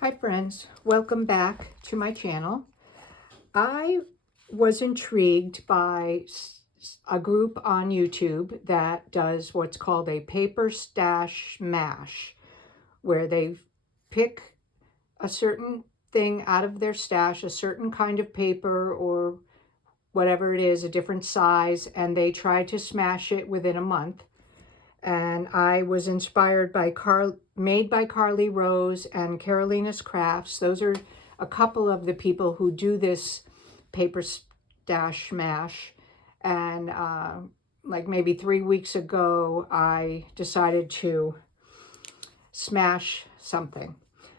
Hi friends, welcome back to my channel. I was intrigued by a group on YouTube that does what's called a paper stash mash, where they pick a certain thing out of their stash, a certain kind of paper or whatever it is, a different size, and they try to smash it within a month. And I was inspired by made by Carly Rose and Carolina's Crafts. Those are a couple of the people who do this paper stash mash. And like maybe 3 weeks ago, I decided to smash something.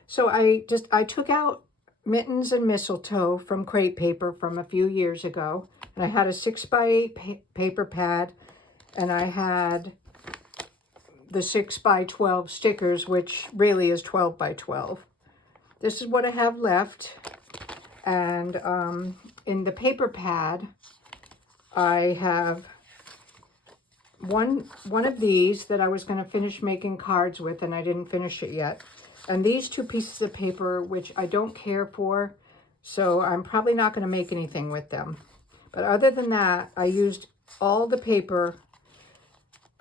So I took out mittens and mistletoe from crepe paper from a few years ago. And I had a 6x8 paper pad, and I had the 6x12 stickers, which really is 12x12. This is what I have left. And in the paper pad, I have one of these that I was going to finish making cards with, and I didn't finish it yet. And these two pieces of paper, which I don't care for, so I'm probably not going to make anything with them. But other than that, I used all the paper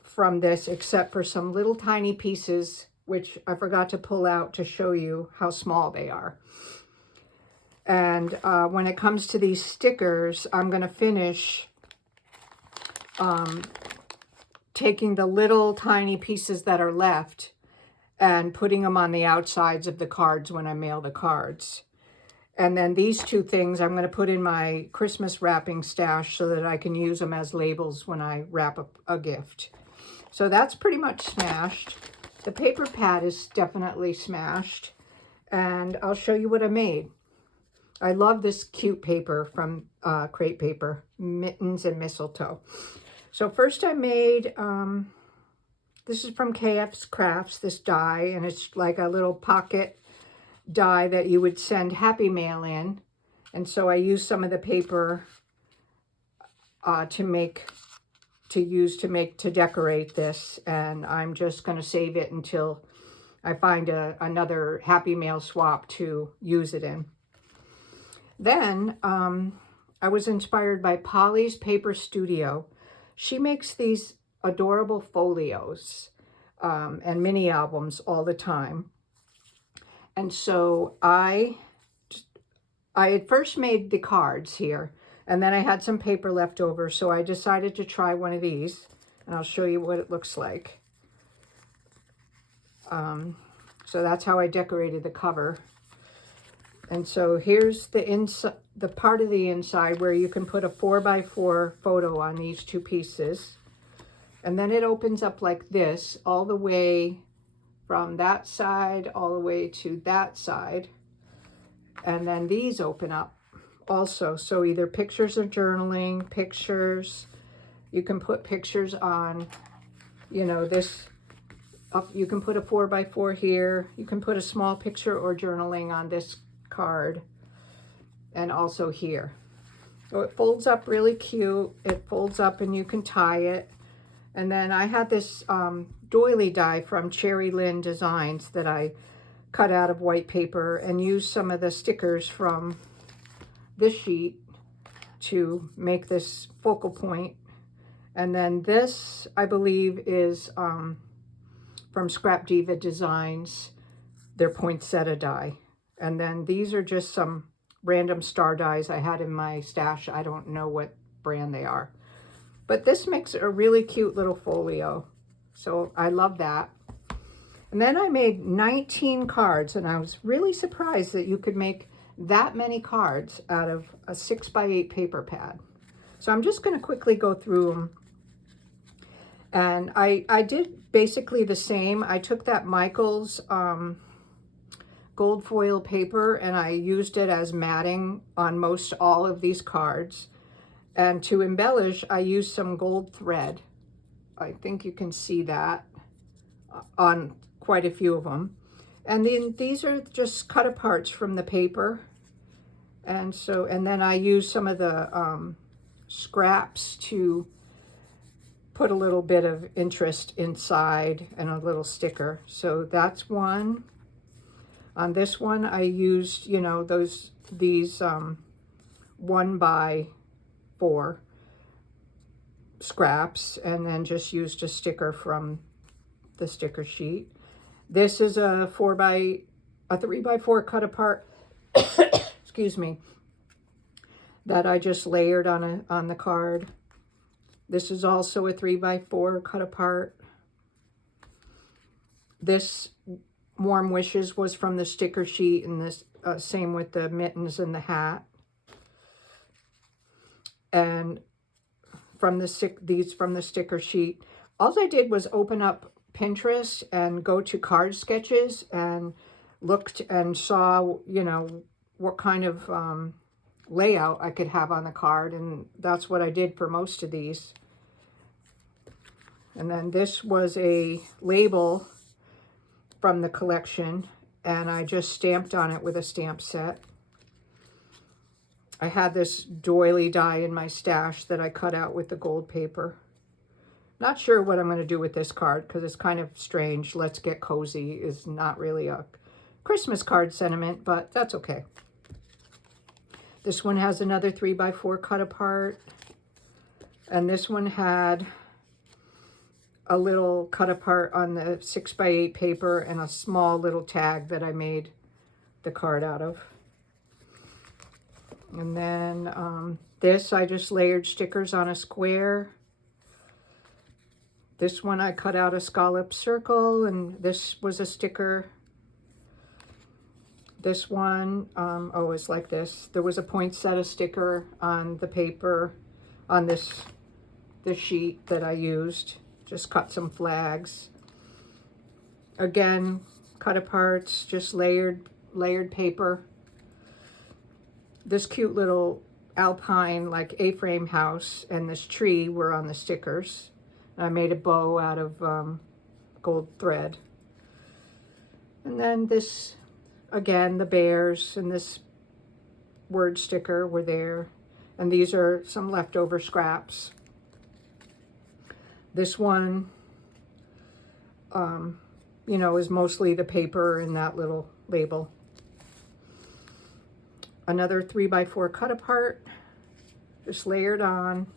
from this except for some little tiny pieces, which I forgot to pull out to show you how small they are. And when it comes to these stickers, I'm going to finish taking the little tiny pieces that are left and putting them on the outsides of the cards when I mail the cards. And then these two things I'm going to put in my Christmas wrapping stash so that I can use them as labels when I wrap up a gift. So that's pretty much smashed. The paper pad is definitely smashed. And I'll show you what I made. I love this cute paper from crepe paper, mittens and mistletoe. So first I made, this is from KF's Crafts, this die, and it's like a little pocket die that you would send Happy Mail in. And so I used some of the paper to decorate this, and I'm just going to save it until I find another Happy Mail swap to use it in. Then I was inspired by Polly's Paper Studio. She makes these adorable folios and mini albums all the time. And so I had first made the cards here, and then I had some paper left over, so I decided to try one of these, and I'll show you what it looks like. So that's how I decorated the cover. And so here's the inside, the part of the inside where you can put a 4x4 photo on these two pieces. And then it opens up like this, all the way from that side, all the way to that side. And then these open up also. So either pictures or journaling, pictures. You can put pictures on, you know, this. You can put a 4x4 here. You can put a small picture or journaling on this card. And also here. So it folds up really cute. It folds up and you can tie it. And then I had this doily die from Cherry Lynn Designs that I cut out of white paper and used some of the stickers from this sheet to make this focal point. And then this, I believe, is from Scrap Diva Designs, their poinsettia die. And then these are just some random star dies I had in my stash. I don't know what brand they are. But this makes a really cute little folio. So I love that. And then I made 19 cards, and I was really surprised that you could make that many cards out of a 6x8 paper pad. So I'm just going to quickly go through them. And I did basically the same. I took that Michaels gold foil paper and I used it as matting on most all of these cards. And to embellish, I used some gold thread. I think you can see that on quite a few of them. And then these are just cut aparts from the paper. And then I used some of the scraps to put a little bit of interest inside and a little sticker. So that's one. On this one, I used, you know, these 1x4 scraps, and then just used a sticker from the sticker sheet. This is a 3x4 cut apart, excuse me, that I just layered on the card. This is also a 3x4 cut apart. This Warm Wishes was from the sticker sheet, and this same with the mittens and the hat. And from these from the sticker sheet. All I did was open up Pinterest and go to card sketches and looked and saw, you know, what kind of layout I could have on the card, and that's what I did for most of these. And then this was a label from the collection, and I just stamped on it with a stamp set. I had this doily die in my stash that I cut out with the gold paper. Not sure what I'm going to do with this card because it's kind of strange. Let's Get Cozy is not really a Christmas card sentiment, but that's okay. This one has another 3x4 cut apart. And this one had a little cut apart on the 6x8 paper and a small little tag that I made the card out of. And then this, I just layered stickers on a square. This one, I cut out a scallop circle, and this was a sticker. This one, oh, it's like this. There was a poinsettia sticker on the paper, on this sheet that I used. Just cut some flags. Again, cut aparts, just layered paper. This cute little alpine, like A-frame house, and this tree were on the stickers. I made a bow out of gold thread. And then this, again, the bears and this word sticker were there. And these are some leftover scraps. This one, you know, is mostly the paper and that little label. Another 3x4 cut apart, just layered on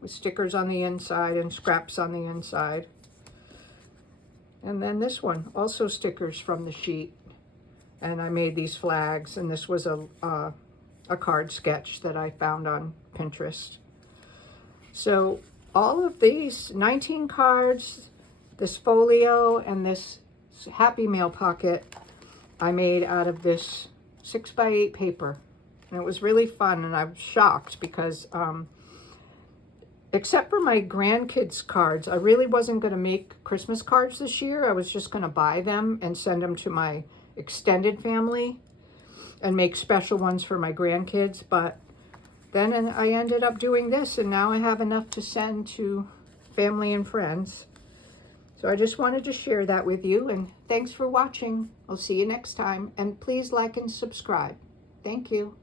with stickers on the inside and scraps on the inside. And then this one, also stickers from the sheet. And I made these flags, and this was a card sketch that I found on Pinterest. So all of these 19 cards, this folio, and this Happy Mail pocket, I made out of this 6x8 paper. And it was really fun, and I was shocked because except for my grandkids' cards, I really wasn't going to make Christmas cards this year. I was just going to buy them and send them to my extended family and make special ones for my grandkids. But then I ended up doing this, and now I have enough to send to family and friends. So I just wanted to share that with you, and thanks for watching. I'll see you next time, and please like and subscribe. Thank you.